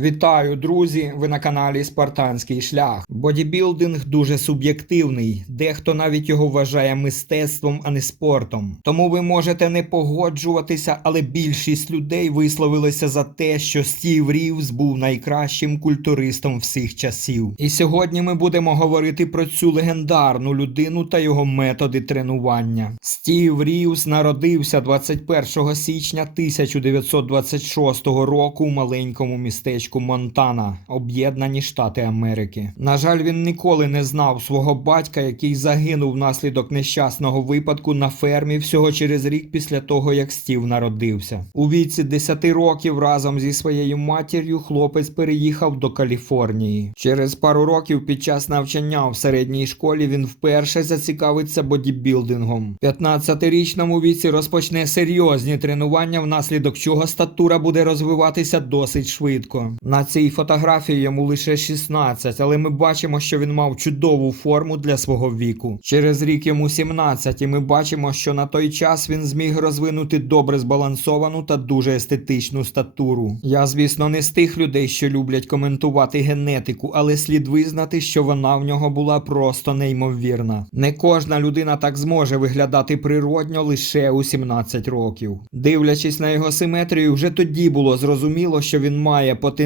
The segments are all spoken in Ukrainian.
Вітаю, друзі! Ви на каналі Спартанський шлях. Бодібілдинг дуже суб'єктивний. Дехто навіть його вважає мистецтвом, а не спортом. Тому ви можете не погоджуватися, але більшість людей висловилися за те, що Стів Рівз був найкращим культуристом всіх часів. І сьогодні ми будемо говорити про цю легендарну людину та його методи тренування. Стів Рівз народився 21 січня 1926 року у маленькому містечку Монтана, Об'єднані Штати Америки. На жаль, він ніколи не знав свого батька, який загинув внаслідок нещасного випадку на фермі всього через рік після того, як Стів народився. У віці 10 років разом зі своєю матір'ю хлопець переїхав до Каліфорнії. Через пару років під час навчання в середній школі він вперше зацікавиться бодібілдингом. 15-річному віці розпочне серйозні тренування, внаслідок чого статура буде розвиватися досить швидко. На цій фотографії йому лише 16, але ми бачимо, що він мав чудову форму для свого віку. Через рік йому 17, і ми бачимо, що на той час він зміг розвинути добре збалансовану та дуже естетичну статуру. Я, звісно, не з тих людей, що люблять коментувати генетику, але слід визнати, що вона в нього була просто неймовірна. Не кожна людина так зможе виглядати природньо лише у 17 років. Дивлячись на його симетрію, вже тоді було зрозуміло, що він має потенціал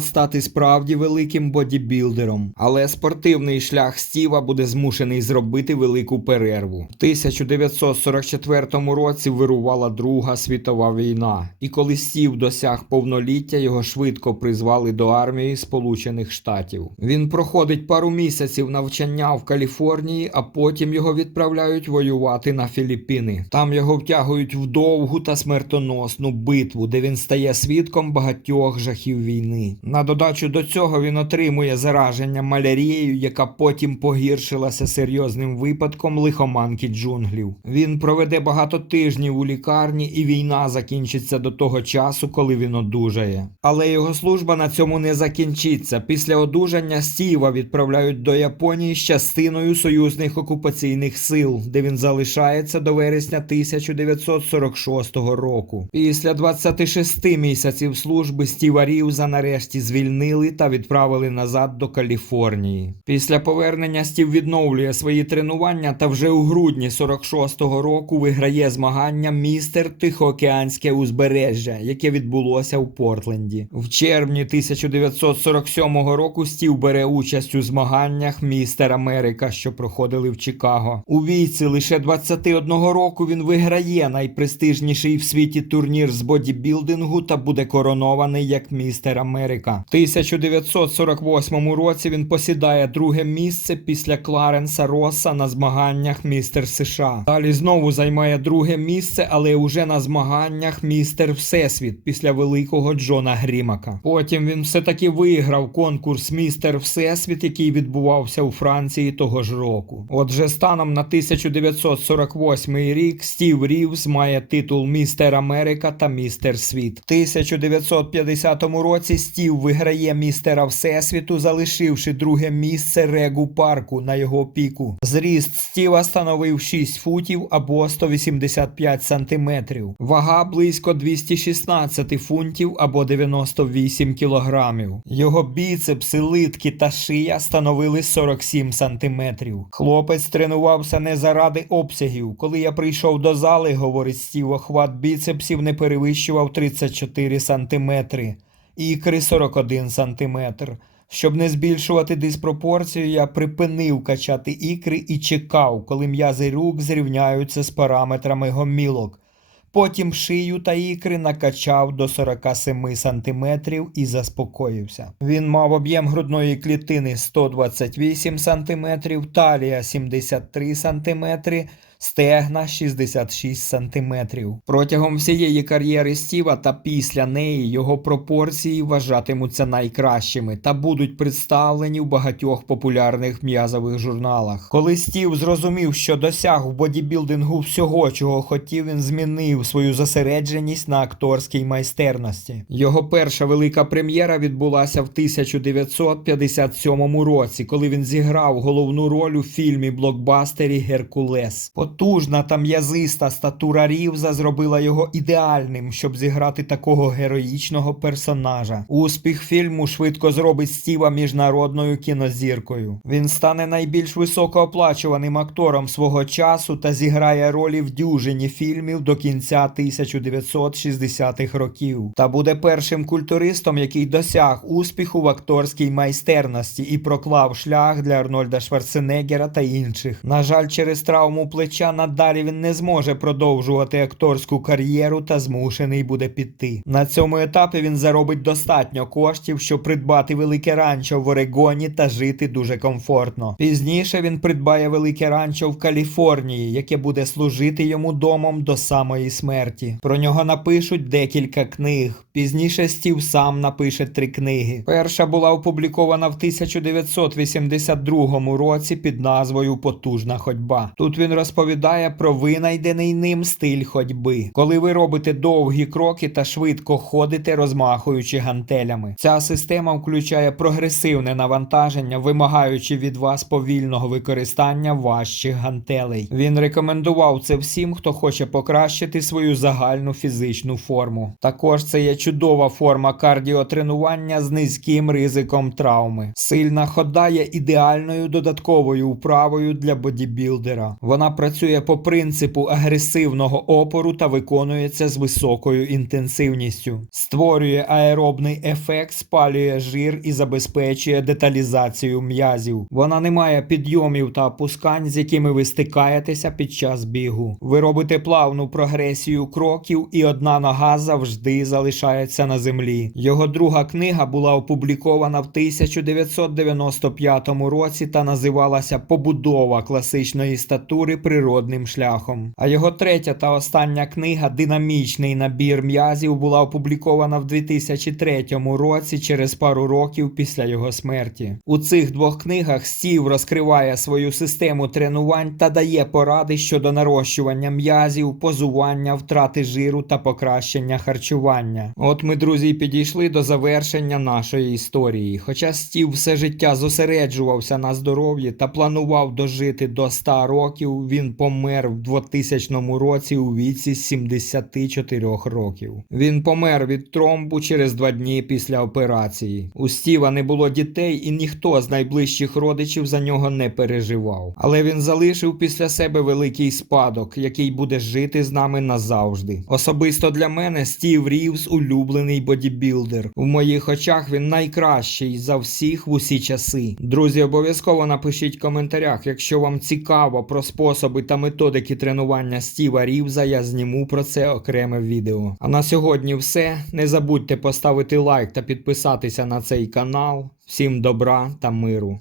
стати справді великим бодібілдером. Але спортивний шлях Стіва буде змушений зробити велику перерву. В 1944 році вирувала Друга світова війна, і коли Стів досяг повноліття, його швидко призвали до армії Сполучених Штатів. Він проходить пару місяців навчання в Каліфорнії, а потім його відправляють воювати на Філіппіни. Там його втягують в довгу та смертоносну битву, де він стає свідком багатьох жахів війни. На додачу до цього він отримує зараження малярією, яка потім погіршилася серйозним випадком лихоманки джунглів. Він проведе багато тижнів у лікарні, і війна закінчиться до того часу, коли він одужає. Але його служба на цьому не закінчиться. Після одужання Стіва відправляють до Японії з частиною союзних окупаційних сил, де він залишається до вересня 1946 року. Після 26 місяців служби Стіва Рівза нарешті звільнили та відправили назад до Каліфорнії. Після повернення Стів відновлює свої тренування та вже у грудні 46-го року виграє змагання Містер Тихоокеанське узбережжя, яке відбулося у Портленді. В червні 1947 року Стів бере участь у змаганнях Містер Америка, що проходили в Чикаго. У віці лише 21 року він виграє найпрестижніший в світі турнір з бодібілдингу та буде коронований як Містер Америка. В 1948 році він посідає друге місце після Кларенса Росса на змаганнях Містер США. Далі знову займає друге місце, але уже на змаганнях Містер Всесвіт після великого Джона Грімака. Потім він все-таки виграв конкурс Містер Всесвіт, який відбувався у Франції того ж року. Отже, станом на 1948 рік Стів Рівз має титул Містер Америка та Містер Світ. В 1950 році Стів виграє містера Всесвіту, залишивши друге місце Регу Парку на його піку. Зріст Стіва становив 6 футів або 185 сантиметрів. Вага близько 216 фунтів або 98 кілограмів. Його біцепси, литки та шия становили 47 сантиметрів. Хлопець тренувався не заради обсягів. Коли я прийшов до зали, говорить Стів, охват біцепсів не перевищував 34 сантиметри, ікри 41 сантиметр. Щоб не збільшувати диспропорцію, я припинив качати ікри і чекав, коли м'язи рук зрівняються з параметрами гомілок. Потім шию та ікри накачав до 47 сантиметрів і заспокоївся. Він мав об'єм грудної клітини 128 сантиметрів, талія 73 сантиметри, стегна 66 сантиметрів. Протягом всієї кар'єри Стіва та після неї його пропорції вважатимуться найкращими та будуть представлені в багатьох популярних м'язових журналах. Коли Стів зрозумів, що досяг в бодібілдингу всього, чого хотів, він змінив свою зосередженість на акторській майстерності. Його перша велика прем'єра відбулася в 1957 році, коли він зіграв головну роль у фільмі блокбастері Геркулес. По Потужна та м'язиста статура Рівза зробила його ідеальним, щоб зіграти такого героїчного персонажа. Успіх фільму швидко зробить Стіва міжнародною кінозіркою. Він стане найбільш високооплачуваним актором свого часу та зіграє ролі в дюжині фільмів до кінця 1960-х років. Та буде першим культуристом, який досяг успіху в акторській майстерності і проклав шлях для Арнольда Шварценеггера та інших. На жаль, через травму плеча надалі він не зможе продовжувати акторську кар'єру та змушений буде піти. На цьому етапі він заробить достатньо коштів, щоб придбати велике ранчо в Орегоні та жити дуже комфортно. Пізніше він придбає велике ранчо в Каліфорнії, яке буде служити йому домом до самої смерті. Про нього напишуть декілька книг. Пізніше Стів сам напише три книги. Перша була опублікована в 1982 році під назвою Потужна ходьба. Тут він розповідає про винайдений ним стиль ходьби, коли ви робите довгі кроки та швидко ходите, розмахуючи гантелями. Ця система включає прогресивне навантаження, вимагаючи від вас повільного використання важчих гантелей. Він рекомендував це всім, хто хоче покращити свою загальну фізичну форму. Також це є чудова форма кардіотренування з низьким ризиком травми. Сильна хода є ідеальною додатковою вправою для бодібілдера. Вона працює по принципу агресивного опору та виконується з високою інтенсивністю. Створює аеробний ефект, спалює жир і забезпечує деталізацію м'язів. Вона не має підйомів та опускань, з якими ви стикаєтеся під час бігу. Ви робите плавну прогресію кроків, і одна нога завжди залишається на землі. Його друга книга була опублікована в 1995 році та називалася Побудова класичної статури природним шляхом. А його третя та остання книга Динамічний набір м'язів була опублікована в 2003 році через пару років після його смерті. У цих двох книгах Стів розкриває свою систему тренувань та дає поради щодо нарощування м'язів, позування, втрати жиру та покращення харчування. От ми, друзі, підійшли до завершення нашої історії. Хоча Стів все життя зосереджувався на здоров'ї та планував дожити до 100 років, він помер в 2000 році у віці 74 років. Він помер від тромбу через два дні після операції. У Стіва не було дітей, і ніхто з найближчих родичів за нього не переживав. Але він залишив після себе великий спадок, який буде жити з нами назавжди. Особисто для мене Стів Рівз улюблений бодібілдер. У моїх очах він найкращий за всіх в усі часи. Друзі, обов'язково напишіть в коментарях, якщо вам цікаво про способи та методики тренування Стіва Рівза, я зніму про це окреме відео. А на сьогодні все. Не забудьте поставити лайк та підписатися на цей канал. Всім добра та миру.